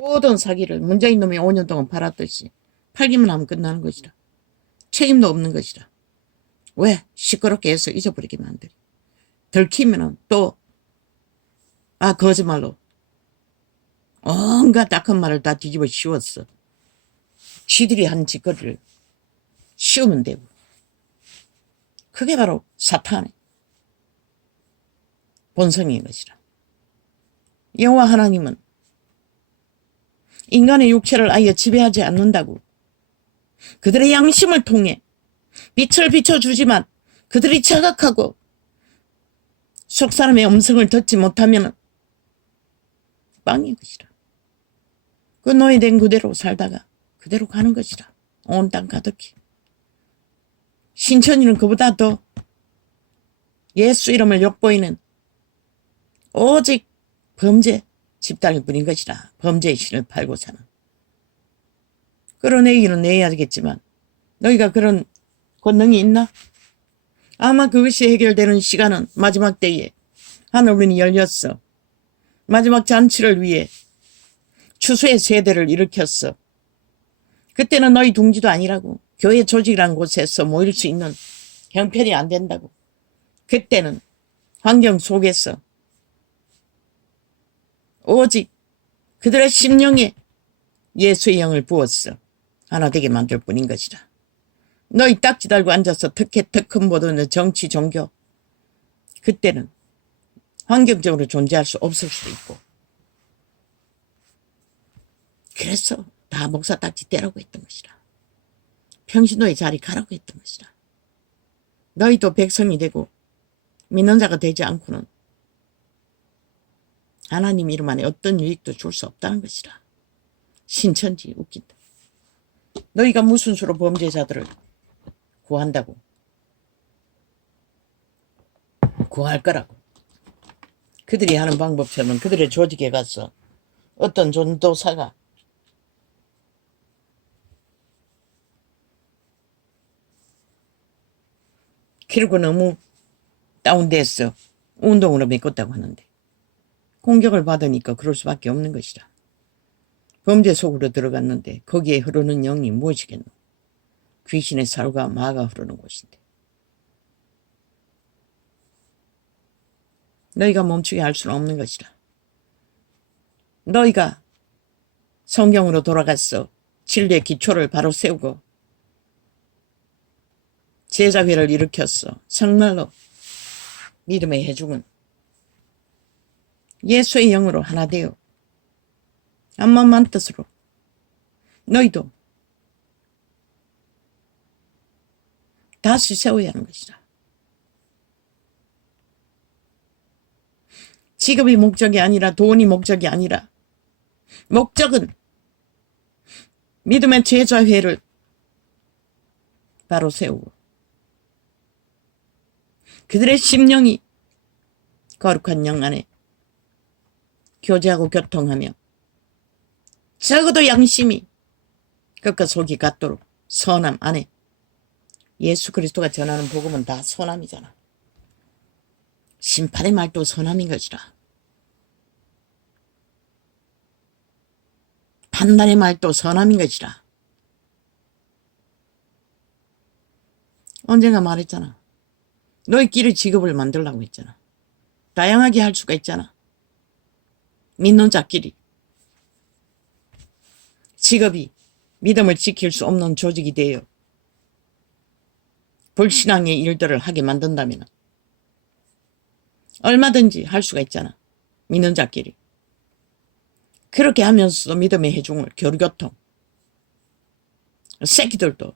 모든 사기를 문재인 놈이 5년 동안 팔았듯이 팔기만 하면 끝나는 것이라. 책임도 없는 것이라. 왜? 시끄럽게 해서 잊어버리게 만들어. 들키면은 또 거짓말로 온갖 악한 말을 다 뒤집어 씌웠어. 쥐들이 한 짓거리를 씌우면 되고. 그게 바로 사탄의 본성인 것이라. 여호와 하나님은 인간의 육체를 아예 지배하지 않는다고. 그들의 양심을 통해 빛을 비춰주지만 그들이 자각하고 속 사람의 음성을 듣지 못하면 빵인 것이라. 그 노예된 그대로 살다가 그대로 가는 것이라. 온 땅 가득히. 신천지는 그보다 더 예수 이름을 욕보이는 오직 범죄 집단일 뿐인 것이라. 범죄의 신을 팔고 사는. 끌어내기는 내야겠지만 너희가 그런 권능이 있나? 아마 그것이 해결되는 시간은 마지막 때에 하늘문이 열렸어. 마지막 잔치를 위해 추수의 세대를 일으켰어. 그때는 너희 둥지도 아니라고. 교회 조직이라는 곳에서 모일 수 있는 형편이 안 된다고. 그때는 환경 속에서 오직 그들의 심령에 예수의 영을 부었어. 하나 되게 만들 뿐인 것이라. 너희 딱지 달고 앉아서 특혜 특흠 보도는 정치 종교. 그때는 환경적으로 존재할 수 없을 수도 있고. 그래서 다 목사 딱지 떼라고 했던 것이라. 평신도의 자리 가라고 했던 것이라. 너희도 백성이 되고 믿는 자가 되지 않고는 하나님 이름 안에 어떤 유익도 줄 수 없다는 것이라. 신천지 웃긴다. 너희가 무슨 수로 범죄자들을 구한다고. 구할 거라고. 그들이 하는 방법처럼 그들의 조직에 가서 어떤 전도사가 그리고 너무 다운됐어. 운동으로 메꿨다고 하는데 공격을 받으니까 그럴 수밖에 없는 것이라. 범죄 속으로 들어갔는데 거기에 흐르는 영이 무엇이겠노? 귀신의 살과 마가 흐르는 곳인데. 너희가 멈추게 할 수는 없는 것이라. 너희가 성경으로 돌아갔어. 진리의 기초를 바로 세우고 제자회를 일으켰어. 정말로 믿음의 해중은 예수의 영으로 하나 되어 한마음만 뜻으로 너희도 다시 세워야 하는 것이라. 직업이 목적이 아니라 돈이 목적이 아니라 목적은 믿음의 제자회를 바로 세우고 그들의 심령이 거룩한 영 안에 교제하고 교통하며 적어도 양심이 끝과 속이 같도록 선함 안에. 예수 그리스도가 전하는 복음은 다 선함이잖아. 심판의 말도 선함인 것이라. 판단의 말도 선함인 것이라. 언젠가 말했잖아. 너희끼리 직업을 만들라고 했잖아. 다양하게 할 수가 있잖아. 믿는 자끼리. 직업이 믿음을 지킬 수 없는 조직이 되어 불신앙의 일들을 하게 만든다면 얼마든지 할 수가 있잖아. 믿는 자끼리. 그렇게 하면서도 믿음의 해중을 교류교통. 새끼들도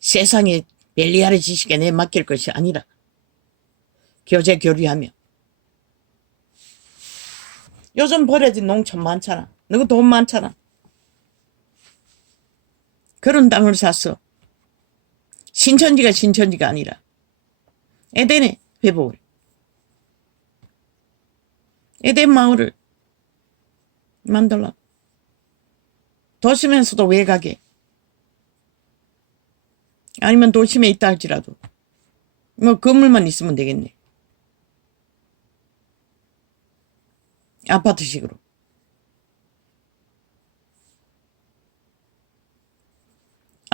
세상의 벨리아르 지식에 내 맡길 것이 아니라 교제 교류하며. 요즘 버려진 농촌 많잖아. 너그 돈 많잖아. 그런 땅을 샀어. 신천지가 신천지가 아니라 에덴의 회복을. 에덴 마을을 만들라. 도심에서도 외곽에 아니면 도심에 있다 할지라도 뭐 건물만 있으면 되겠네. 아파트식으로.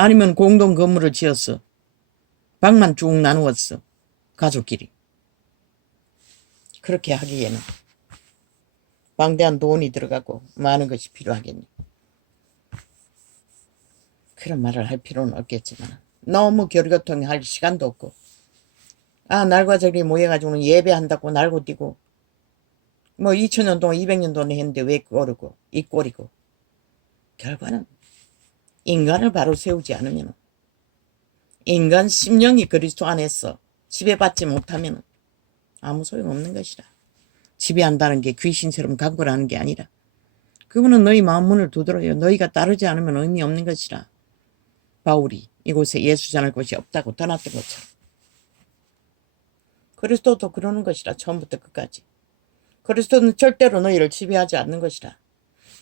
아니면 공동 건물을 지었어. 방만 쭉 나누었어. 가족끼리. 그렇게 하기에는 방대한 돈이 들어가고 많은 것이 필요하겠니. 그런 말을 할 필요는 없겠지만 너무 교류교통이 할 시간도 없고 날과 저리 모여가지고는 예배한다고 날고 뛰고 뭐 2000년 동안 200년 동안 했는데 왜 그러고 이 꼴이고 결과는 인간을 바로 세우지 않으면 인간 심령이 그리스도 안에서 지배받지 못하면 아무 소용없는 것이라. 지배한다는 게 귀신처럼 강구라는 게 아니라 그분은 너희 마음 문을 두드려요. 너희가 따르지 않으면 의미 없는 것이라. 바울이 이곳에 예수 전할 곳이 없다고 떠났던 것처럼 그리스도도 그러는 것이라. 처음부터 끝까지 그리스도는 절대로 너희를 지배하지 않는 것이라.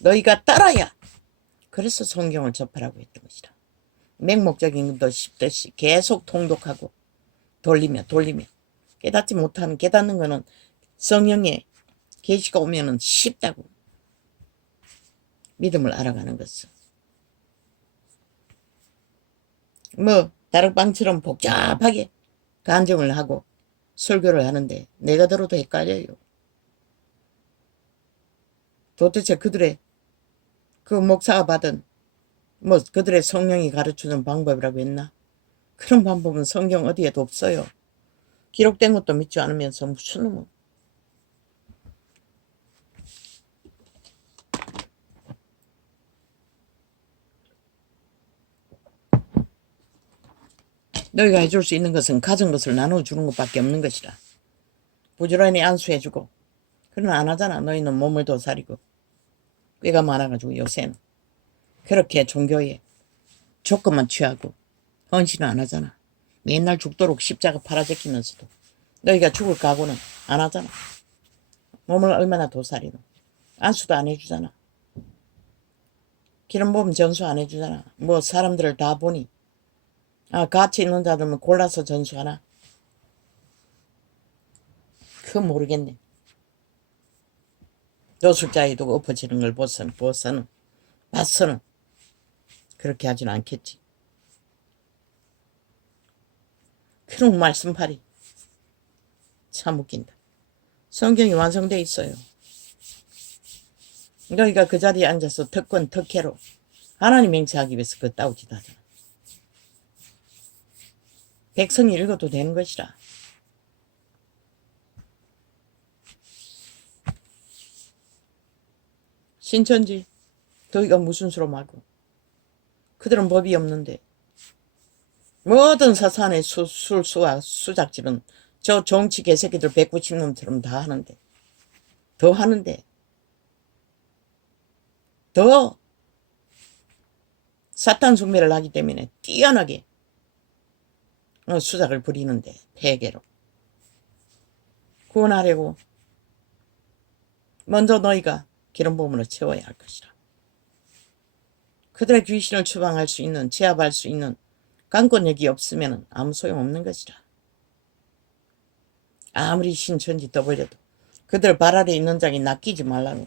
너희가 따라야. 그래서 성경을 접하라고 했던 것이라. 맹목적인 것도 씹듯이 계속 통독하고 돌리며 깨닫지 못하는 깨닫는 거는 성령의 계시가 오면은 쉽다고. 믿음을 알아가는 것은 뭐 다락방처럼 복잡하게 간증을 하고 설교를 하는데 내가 들어도 헷갈려요. 도대체 그들의 그 목사가 받은 뭐 그들의 성령이 가르쳐준 방법이라고 했나? 그런 방법은 성경 어디에도 없어요. 기록된 것도 믿지 않으면서 무슨 놈은. 너희가 해줄 수 있는 것은 가진 것을 나눠주는 것밖에 없는 것이라. 부지런히 안수해주고. 그러나 안 하잖아. 너희는 몸을 도사리고 꾀가 많아가지고 요새는 그렇게 종교에 조건만 취하고 헌신을 안 하잖아. 맨날 죽도록 십자가 팔아제끼면서도 너희가 죽을 각오는 안 하잖아. 몸을 얼마나 도사리노. 안수도 안 해주잖아. 기름부음 전수 안 해주잖아. 뭐 사람들을 다 보니 가치 있는 자들은 골라서 전수하나? 그건 모르겠네. 노숙자에도 엎어지는 걸 봐서는 그렇게 하지는 않겠지. 그런 말씀팔이 참 웃긴다. 성경이 완성되어 있어요. 너희가 그 자리에 앉아서 특혜로 하나님 맹세하기 위해서 그 따오지도 하잖아. 백성이 읽어도 되는 것이라. 신천지 너희가 무슨 수로 말고. 그들은 법이 없는데 모든 사산의 술수와 수작질은 저 정치 개새끼들 190놈처럼 다 하는데 더 하는데 더 사탄 숭배를 하기 때문에 뛰어나게 수작을 부리는데 폐계로 구원하려고 먼저 너희가 기름부음으로 채워야 할 것이라. 그들의 귀신을 추방할 수 있는 제압할 수 있는 강권력이 없으면 아무 소용없는 것이라. 아무리 신천지 떠벌려도 그들 발 아래 있는 자기 낚이지 말라고.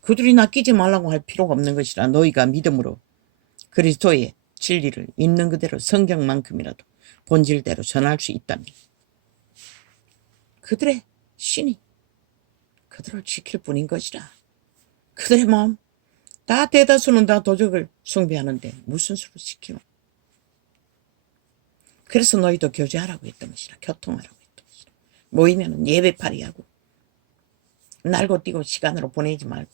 그들이 낚이지 말라고 할 필요가 없는 것이라. 너희가 믿음으로 그리스도의 진리를 있는 그대로 성경만큼이라도 본질대로 전할 수 있다면 그들의 신이 그들을 지킬 뿐인 것이라. 그들의 마음 다 대다수는 다 도적을 숭배하는데 무슨 수로 지키노. 그래서 너희도 교제하라고 했던 것이라. 교통하라고 했던 것이라. 모이면 예배파리하고 날고 뛰고 시간으로 보내지 말고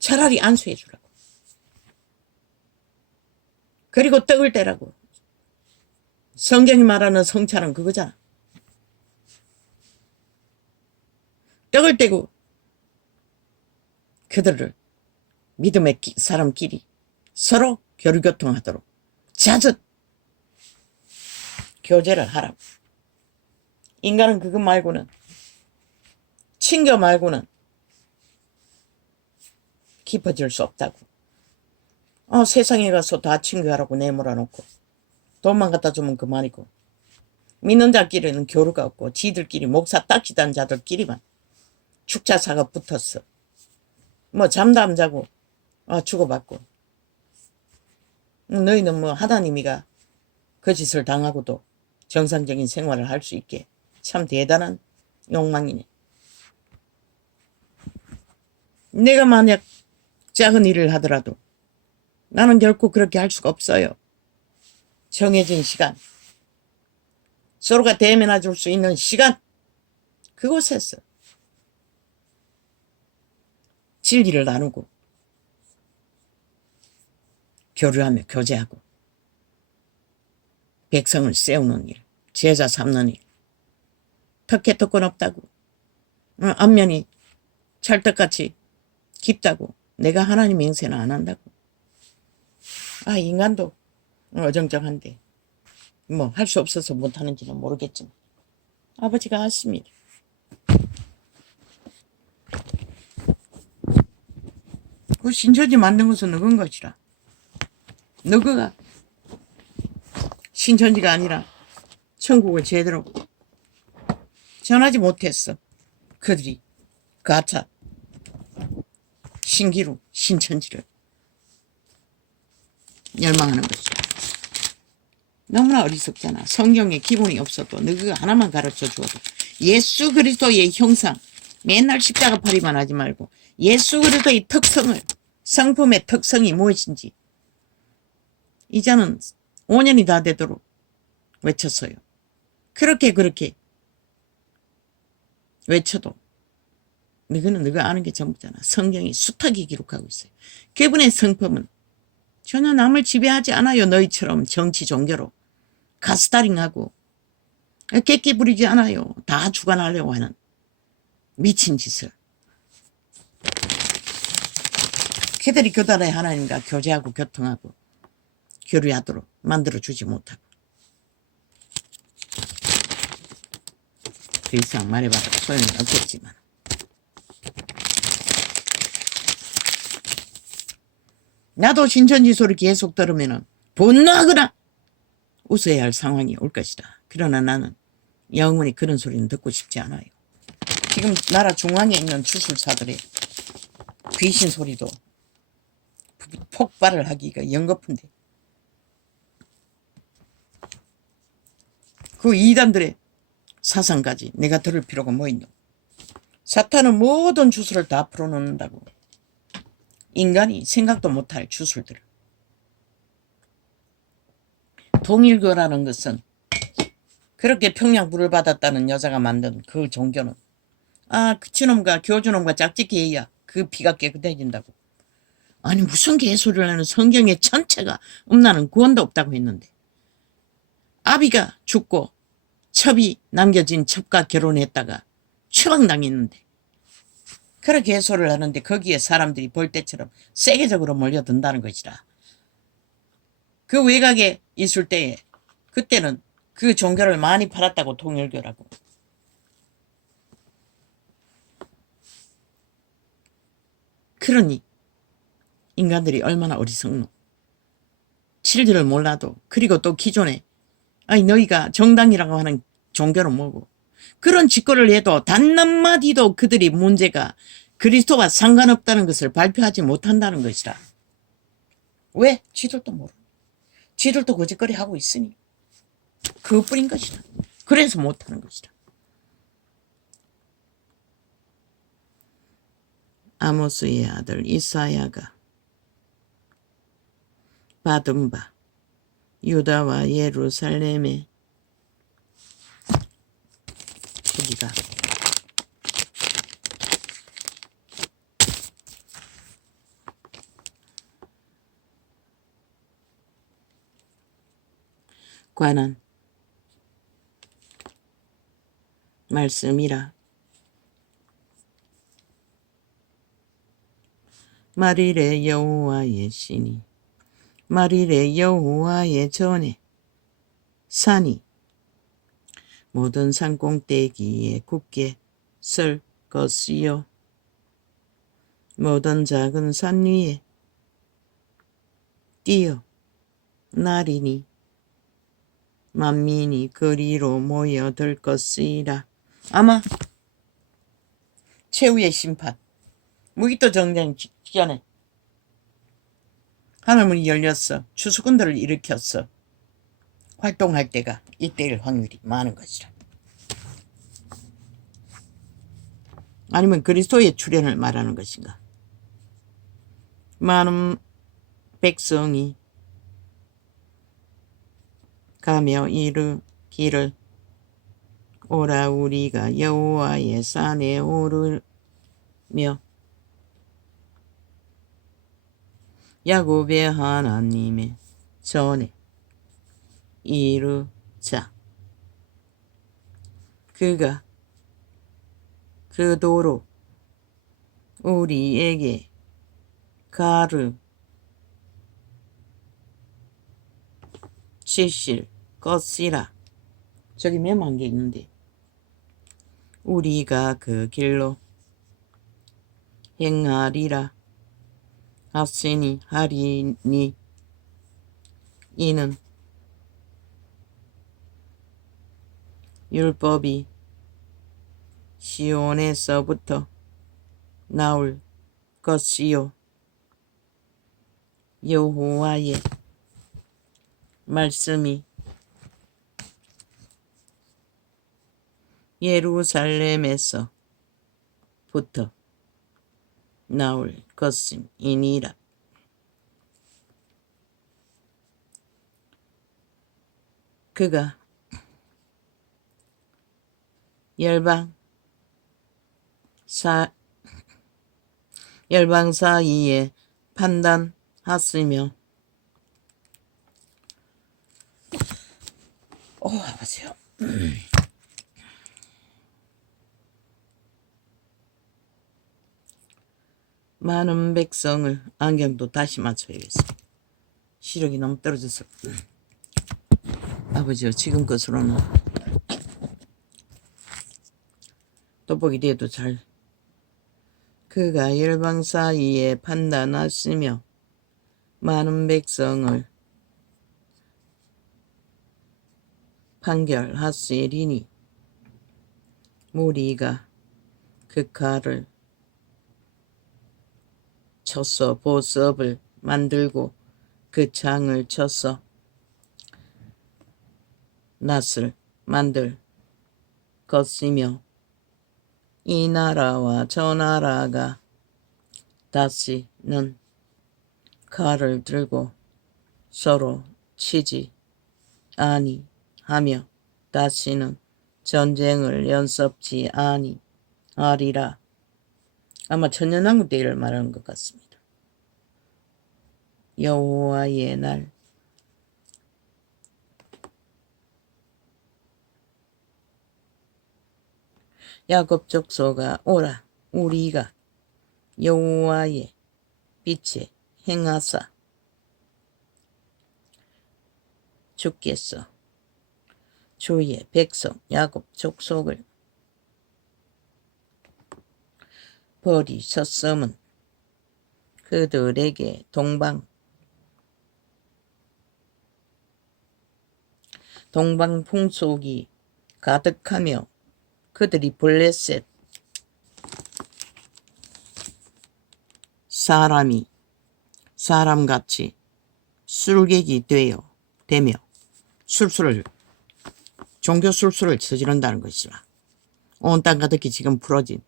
차라리 안수해 주라고. 그리고 떡을 떼라고. 성경이 말하는 성찬은 그거잖아. 떡을 떼고 그들을 믿음의 사람끼리 서로 교류교통하도록 잦은 교제를 하라고. 인간은 그거 말고는 친교 말고는 깊어질 수 없다고. 세상에 가서 다 친교하라고 내몰아놓고 돈만 갖다 주면 그만이고 믿는 자끼리는 교류가 없고 지들끼리 목사 딱지단 자들끼리만 축차사가 붙었어. 뭐 잠도 안 자고 주고받고 너희는 뭐 하나님이가 그 짓을 당하고도 정상적인 생활을 할 수 있게 참 대단한 욕망이네. 내가 만약 작은 일을 하더라도 나는 결코 그렇게 할 수가 없어요. 정해진 시간, 서로가 대면해 줄 수 있는 시간, 그곳에서 진리를 나누고 교류하며 교제하고 백성을 세우는 일, 제자 삼는 일. 턱에턱건 없다고, 안면이 찰떡같이 깊다고 내가 하나님 맹세는 안 한다고. 인간도 어정쩡한데 뭐 할 수 없어서 못하는지는 모르겠지만 아버지가 아십니다. 그 신천지 만든 것은 너건 것이라. 너가 신천지가 아니라 천국을 제대로 전하지 못했어. 그들이 가짜 신기루 신천지를 열망하는 것이야. 너무나 어리석잖아. 성경에 기본이 없어도 너가 하나만 가르쳐 주어도 예수 그리스도의 형상, 맨날 십자가팔이만 하지 말고 예수 그리스도의 특성을, 성품의 특성이 무엇인지 이제는 5년이 다 되도록 외쳤어요. 그렇게 외쳐도 너희는 너가 아는 게 전부잖아. 성경이 숱하게 기록하고 있어요. 그분의 성품은 전혀 남을 지배하지 않아요. 너희처럼 정치 종교로 가스다링하고 객기 부리지 않아요. 다 주관하려고 하는 미친 짓을. 그들이 그들의 하나님과 교제하고 교통하고 교류하도록 만들어주지 못하고. 더 이상 말해봐도 소용이 없겠지만 나도 신천지 소리 계속 들으면 분노하거나 웃어야 할 상황이 올 것이다. 그러나 나는 영원히 그런 소리는 듣고 싶지 않아요. 지금 나라 중앙에 있는 주술사들의 귀신 소리도 폭발을 하기가 연거푼데 그 이단들의 사상까지 내가 들을 필요가 뭐 있노. 사탄은 모든 주술을 다 풀어놓는다고. 인간이 생각도 못할 주술들을. 통일교라는 것은 그렇게 평양불을 받았다는 여자가 만든 그 종교는 그치놈과 교주놈과 짝짓기 해야 그 피가 깨끗해진다고. 아니 무슨 개소리를 하는. 성경의 전체가 음란은 구원도 없다고 했는데 아비가 죽고 첩이 남겨진 첩과 결혼했다가 추방당했는데 그렇게 개소리를 하는데 거기에 사람들이 벌떼처럼 세계적으로 몰려든다는 것이라. 그 외곽에 있을 때에 그때는 그 종교를 많이 팔았다고. 통일교라고. 그러니 인간들이 얼마나 어리석노. 진리를 몰라도. 그리고 또 기존에 너희가 정당이라고 하는 종교는 뭐고 그런 짓거리를 해도 단 한마디도 그들이 문제가 그리스도와 상관없다는 것을 발표하지 못한다는 것이라. 왜? 지들도 모르. 지들도 거짓거리 하고 있으니 그것뿐인 것이다. 그래서 못하는 것이다. 아모스의 아들 이사야가 받은 바 유다와 예루살렘에 거기가 관한 말씀이라. 말일에 여호와의 신이 말일에 여호와의 전에 산이 모든 산 꼭대기에 굳게 설 것이요 모든 작은 산 위에 뛰어 나리니 만민이 그리로 모여들 것이라. 아마 최후의 심판 무기토 정장 직전에 하늘문이 열렸어. 추수꾼들을 일으켰어. 활동할 때가 이때일 확률이 많은 것이라. 아니면 그리스도의 출현을 말하는 것인가. 많은 백성이 가며 이르기를 오라 우리가 여호와의 산에 오르며 야곱의 하나님의 전에 이르자. 그가 그도로 우리에게 가르치실 것이라. 저기 메모한 게 있는데 우리가 그 길로 행하리라 하시니 하리니 이는 율법이 시온에서부터 나올 것이요 여호와의 말씀이 예루살렘에서부터 나올 것이니라. 그가 열방 사이에 판단하시며 아버지요. 많은 백성을 안경도 다시 맞춰야겠어. 시력이 너무 떨어져서. 아버지요, 지금 것으로는 돋보기 돼도 잘. 그가 열방 사이에 판단하시며 많은 백성을 판결하시리니 무리가 그 칼을 쳐서 보석을 만들고 그 창을 쳐서 낫을 만들 것이며 이 나라와 저 나라가 다시는 칼을 들고 서로 치지 아니하며 다시는 전쟁을 연습지 아니하리라. 아마 천년왕국 때를 말하는 것 같습니다. 여호와의 날 야곱 족속아 오라 우리가 여호와의 빛에 행하사 주께서 주의 백성 야곱 족속을 버리셨음은 그들에게 동방 풍속이 가득하며 그들이 블레셋 사람같이 술객이 되며 종교 술수를 저지른다는 것이라. 온 땅 가득히 지금 풀어진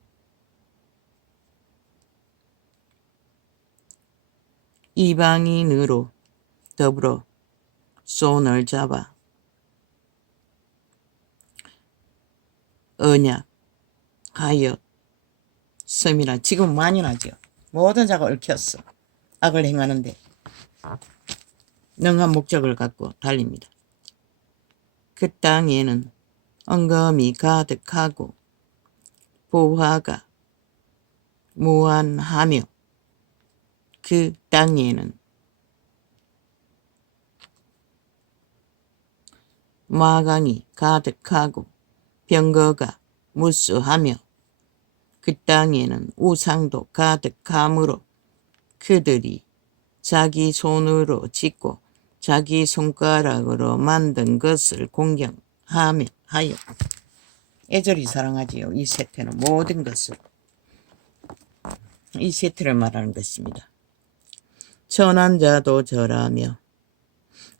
이방인으로 더불어 손을 잡아 언약하였음이라. 지금 만연하죠. 모든 자가 얽혔어. 악을 행하는데 능한 목적을 갖고 달립니다. 그 땅에는 엉금이 가득하고 보화가 무한하며 그 땅에는 마강이 가득하고 병거가 무수하며 그 땅에는 우상도 가득하므로 그들이 자기 손으로 짓고 자기 손가락으로 만든 것을 공경하며 하여 애절히 사랑하지요. 이 세태는 모든 것을 이 세태를 말하는 것입니다. 천한 자도 절하며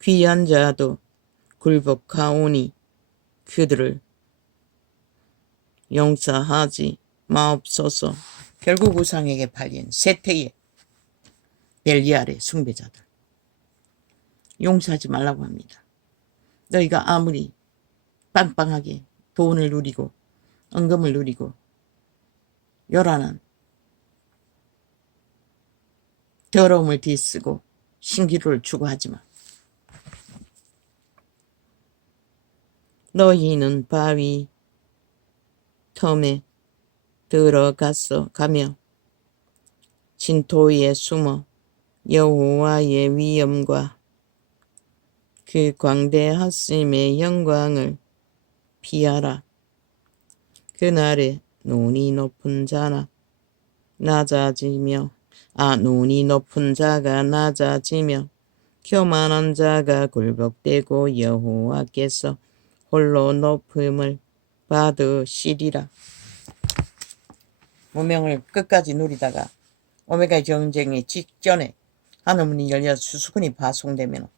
귀한 자도 굴복하오니 그들을 용서하지 마옵소서. 결국 우상에게 팔린 세태의 벨리알의 숭배자들 용서하지 말라고 합니다. 너희가 아무리 빵빵하게 돈을 누리고 은금을 누리고 요란한 더러움을 뒤쓰고 신기루를 추구하지만 너희는 바위 텀에 들어갔어 가며 진토에 숨어 여호와의 위엄과 그 광대하심의 영광을 피하라. 그날에 눈이 높은 자가 낮아지며 교만한 자가 굴복되고 여호와께서 홀로 높음을 받으시리라. 무명을 끝까지 누리다가 오메가의 경쟁의 직전에 하늘문이 열려 수수군이 파송되면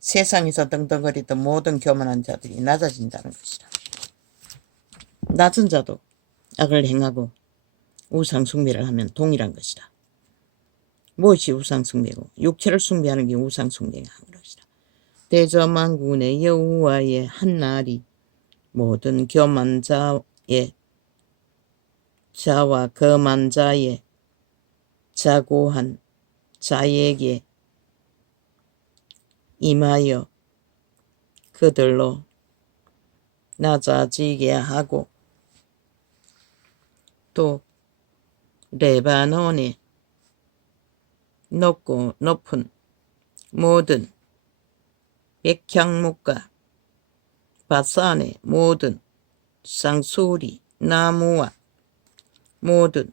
세상에서 떵떵거리던 모든 교만한 자들이 낮아진다는 것이라. 낮은 자도 악을 행하고 우상 숭배를 하면 동일한 것이라. 무엇이 우상 숭배고 육체를 숭배하는 게 우상 숭배가 한 것이라. 대저만군의 여호와의 한 날이 모든 교만 자와 거만 자의 자고한 자에게 임하여 그들로 낮아지게 하고 또 레바논의 높고 높은 모든 백향목과 바산의 모든 쌍수리 나무와 모든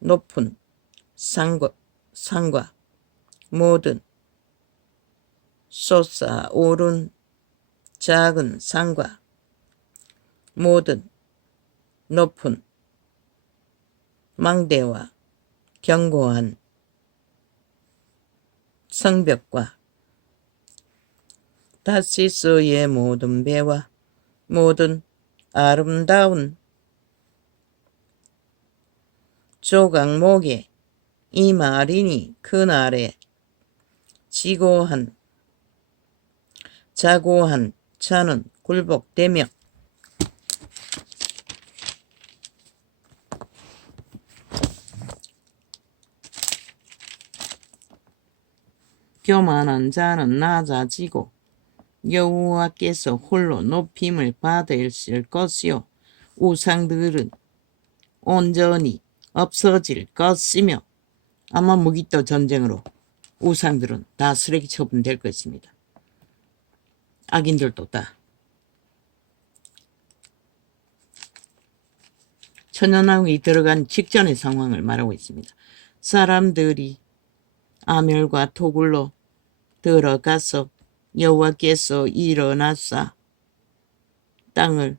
높은 산과 모든 솟아오른 작은 산과 모든 높은 망대와 견고한 성벽과 다시스의 모든 배와 모든 아름다운 조각목에 이 말이니 그날에 자고한 자는 굴복되며 교만한 자는 낮아지고 여호와께서 홀로 높임을 받으실 것이요 우상들은 온전히 없어질 것이며 아마 무기또 전쟁으로 우상들은 다 쓰레기 처분될 것입니다. 악인들도 다. 천연왕이 들어간 직전의 상황을 말하고 있습니다. 사람들이 아멸과 토굴로 들어가서 여호와께서 일어나사 땅을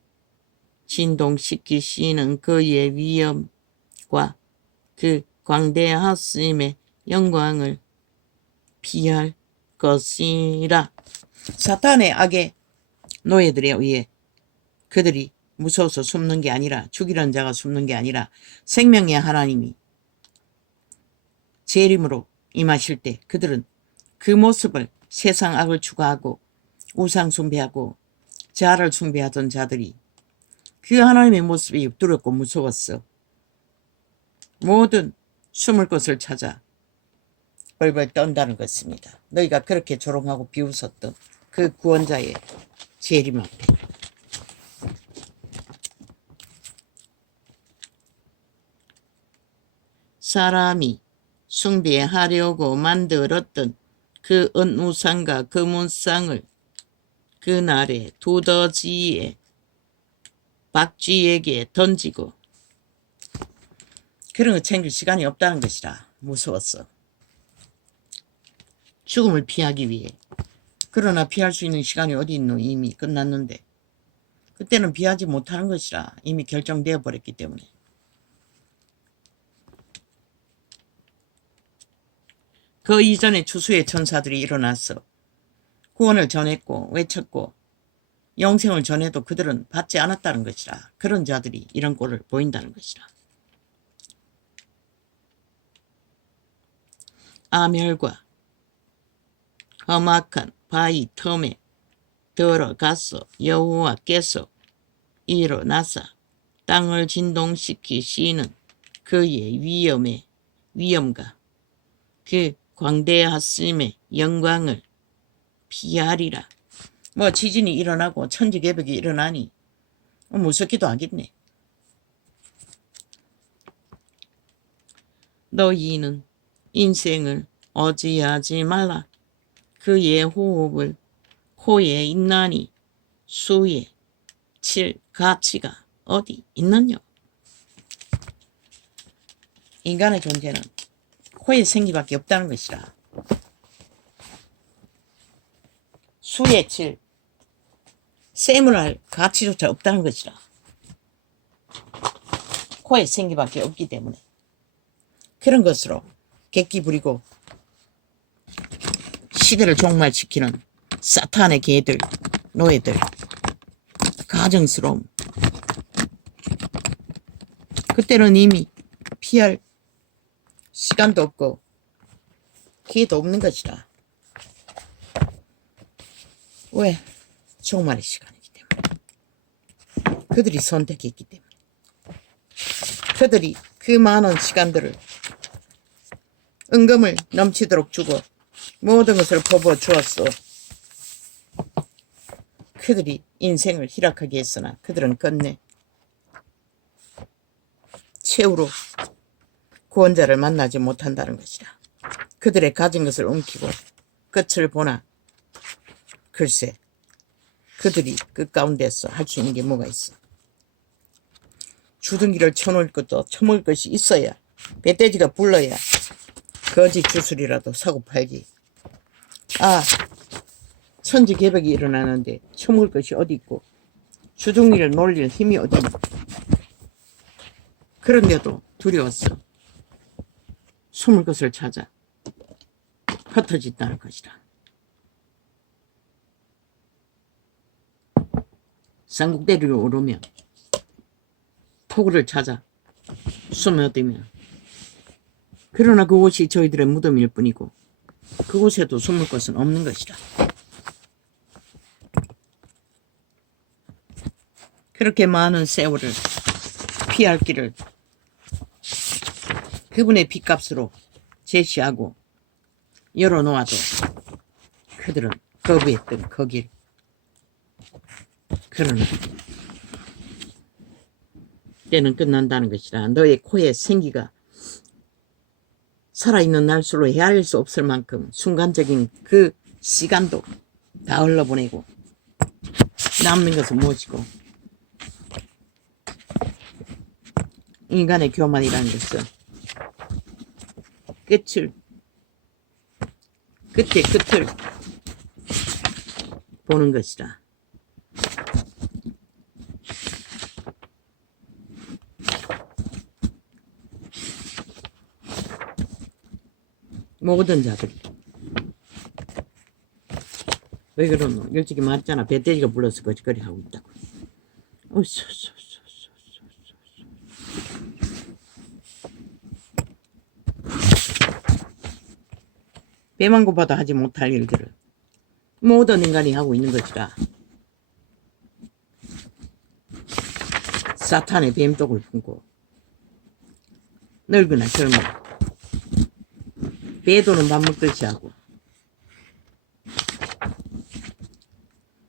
진동시키시는 그의 위엄과 그 광대하심의 영광을 피할 것이라. 사탄의 악의 노예들에 의해 그들이 무서워서 숨는 게 아니라 죽이려는 자가 숨는 게 아니라 생명의 하나님이 재림으로 임하실 때 그들은 그 모습을 세상 악을 추구하고 우상 숭배하고 자아를 숭배하던 자들이 그 하나님의 모습이 두렵고 무서웠어. 모든 숨을 곳을 찾아 벌벌 떤다는 것입니다. 너희가 그렇게 조롱하고 비웃었던 그 구원자의 재림 앞에 사람이 숭배하려고 만들었던 그 은우상과 금운상을 그날에 두더지의 박쥐에게 던지고 그런 거 챙길 시간이 없다는 것이라. 무서웠어. 죽음을 피하기 위해. 그러나 피할 수 있는 시간이 어디 있노. 이미 끝났는데. 그때는 피하지 못하는 것이라. 이미 결정되어 버렸기 때문에. 그 이전에 주수의 천사들이 일어나서 구원을 전했고 외쳤고 영생을 전해도 그들은 받지 않았다는 것이라. 그런 자들이 이런 꼴을 보인다는 것이라. 아멸과 험악한 바위 틈에 들어가서 여호와께서 일어나사 땅을 진동시키시는 그의 위엄과 그 광대하심의 영광을 피하리라. 뭐 지진이 일어나고 천지개벽이 일어나니 무섭기도 하겠네. 너희는 인생을 어지하지 말라. 그의 호흡을 코에 있나니 수에 칠 가치가 어디 있느냐. 인간의 존재는 코에 생기밖에 없다는 것이라. 수에 칠 셈을 할 가치조차 없다는 것이라. 코에 생기밖에 없기 때문에 그런 것으로 객기 부리고 시대를 종말시키는 사탄의 개들, 노예들, 가증스러움. 그때는 이미 피할 시간도 없고 기회도 없는 것이라. 왜? 종말의 시간이기 때문에. 그들이 선택했기 때문에. 그들이 그 많은 시간들을 은금을 넘치도록 주고 모든 것을 퍼부어 주었어. 그들이 인생을 희락하게 했으나 그들은 끝내 최후로 구원자를 만나지 못한다는 것이라. 그들의 가진 것을 움키고 끝을 보나 글쎄 그들이 그 가운데서 할 수 있는 게 뭐가 있어. 주둥기를 쳐놓을 것도 쳐먹을 것이 있어야 배돼지가 불러야 거지 주술이라도 사고 팔지. 아, 천지개벽이 일어나는데 쳐먹을 것이 어디 있고 주둥이를 놀릴 힘이 어디 있나. 그런데도 두려웠어. 숨을 것을 찾아 흩어진다는 것이라. 삼국대리로 오르면 토굴을 찾아 숨을 얻으면 그러나 그곳이 저희들의 무덤일 뿐이고 그곳에도 숨을 것은 없는 것이라. 그렇게 많은 세월을 피할 길을 그분의 빚값으로 제시하고 열어놓아도 그들은 거부했던 그 길. 그러나 때는 끝난다는 것이라. 너의 코에 생기가 살아있는 날수로 헤아릴 수 없을 만큼 순간적인 그 시간도 다 흘러보내고 남는 것은 무엇이고 인간의 교만이라는 것은 끝의 끝을 보는 것이라. 모든 자들이 왜 그러노? 일찍이 말했잖아. 배돼지가 불러서 거짓거리 하고 있다고. 배만 고파도 하지 못할 일들을 모든 인간이 하고 있는 것이라. 사탄의 뱀독을 품고 늙으나 젊어 배도는 밥 먹듯이 하고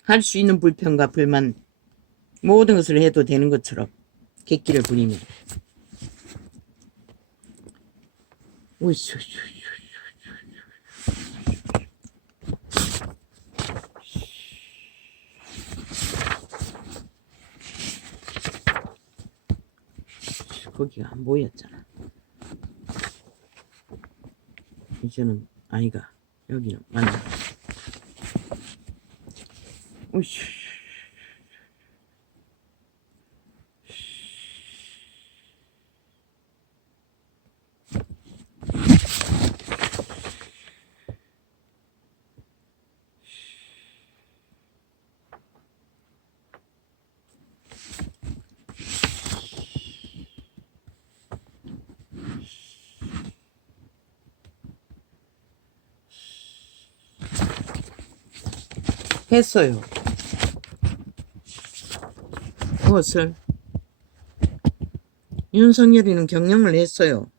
할 수 있는 불평과 불만 모든 것을 해도 되는 것처럼 객기를 부리며 거기가 안 보였잖아. 이제는 아이가 여기는 맞나. 했어요. 무엇을? 윤석열이는 경영을 했어요.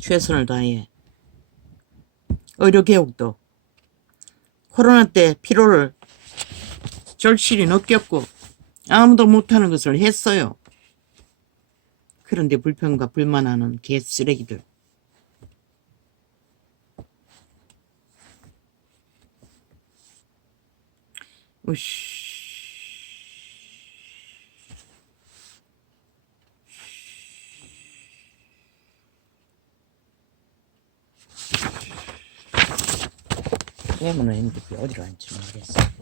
최선을 다해. 의료개혁도. 코로나 때 피로를 절실히 느꼈고 아무도 못하는 것을 했어요. 그런데 불평과 불만하는 개쓰레기들. 우씨. 왜문을 했는데 어디로 앉지 모르겠어.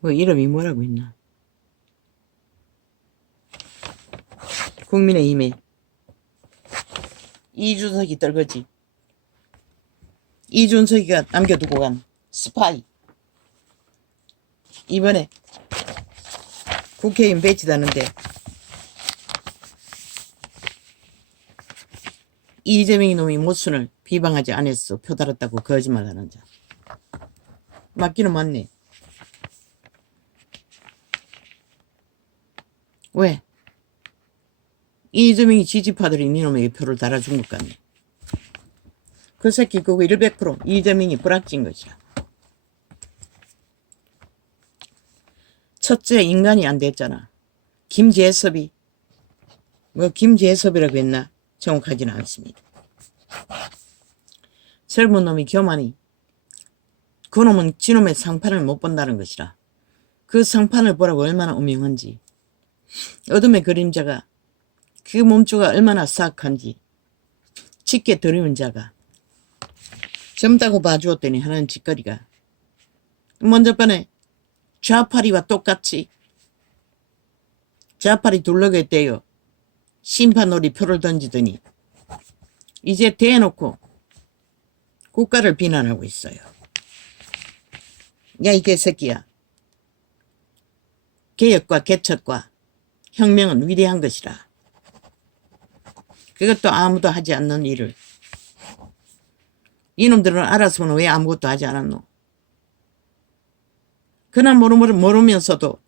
뭐 이름이 뭐라고 했나? 국민의힘에 이준석이 떨거지. 이준석이가 남겨두고 간 스파이. 이번에 국회의원 배치다는데 이재명이 놈이 모순을 비방하지 않았어. 표 달았다고 거짓말하는 자. 맞기는 맞네. 왜? 이재명이 지지파들이 니놈에게 표를 달아준 것 같네. 그 새끼 그거 100% 이재명이 불악진 것이야. 첫째 인간이 안 됐잖아. 김재섭이 뭐 김재섭이라고 했나? 정확하지는 않습니다. 젊은 놈이 교만이 그놈은 지놈의 상판을 못 본다는 것이라. 그 상판을 보라고 얼마나 음흉한지, 어둠의 그림자가 그 몸주가 얼마나 사악한지 짙게 들이운 자가 젊다고 봐주었더니 하는 짓거리가 먼저 번에 좌파리와 똑같이 좌파리 둘러겠대요. 심판놀이 표를 던지더니 이제 대놓고 국가를 비난하고 있어요. 야, 이 개새끼야. 개혁과 개척과 혁명은 위대한 것이라. 그것도 아무도 하지 않는 일을 이놈들은 알았으면 왜 아무것도 하지 않았노? 그날 모르면서도